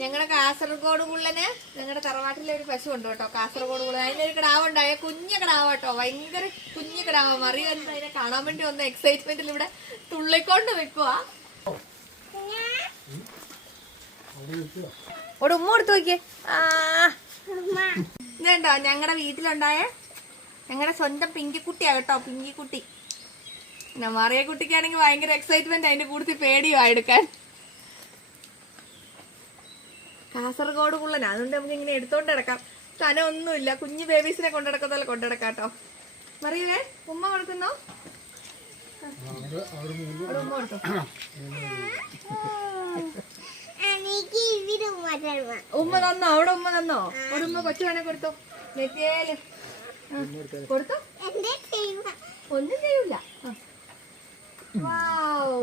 ഞങ്ങളുടെ കാസർഗോഡ് കുള്ളന് ഞങ്ങളുടെ തറവാട്ടിലെ ഒരു പശു ഉണ്ട് കേട്ടോ, കാസർഗോഡ് കുള്ളൻ. അതിനൊരു കിടാവുണ്ടായ കുഞ്ഞു കിടാവ് കേട്ടോ, ഭയങ്കര കുഞ്ഞു കിടാവ്. മറിയ അതിനെ കാണാൻ വേണ്ടി വന്ന എക്സൈറ്റ്മെന്റിൽ ഇവിടെ തുള്ളിക്കൊണ്ട് നിൽക്കുക. ഇവിടെ ഉമ്മ കൊടുത്തു നോക്കിയേ. ഇതുണ്ടോ ഞങ്ങളുടെ വീട്ടിലുണ്ടായ ഞങ്ങളുടെ സ്വന്തം പിങ്കിക്കുട്ടിയാ കേട്ടോ, പിങ്കിക്കുട്ടി. പിന്നെ മറിയ കുട്ടിക്കാണെങ്കിൽ ഭയങ്കര എക്സൈറ്റ്മെന്റ്, അതിന്റെ കൂടുതൽ പേടിയോ എടുക്കാൻ. കാസർഗോഡ് കുള്ളനാ, അതുകൊണ്ട് നമുക്ക് ഇങ്ങനെ എടുത്തോണ്ട് കിടക്കാം. കനൊന്നുമില്ല, കുഞ്ഞു ബേബീസിനെ കൊണ്ടെടുക്കത്തല്ല കൊണ്ടെടുക്കാം കേട്ടോ. മറിയേ ഉമ്മ കൊടുക്കുന്നോ? ഉമ്മ കൊടുത്തോ. ഉമ്മ തന്നോ? അവിടെ ഉമ്മ തന്നോ? ഒരു ഉമ്മ കൊച്ചു വേണേ കൊടുത്തോ. നെറ്റിയേല് കൊടുത്തോ. ഒന്നും ചെയ്യൂല. വാവ്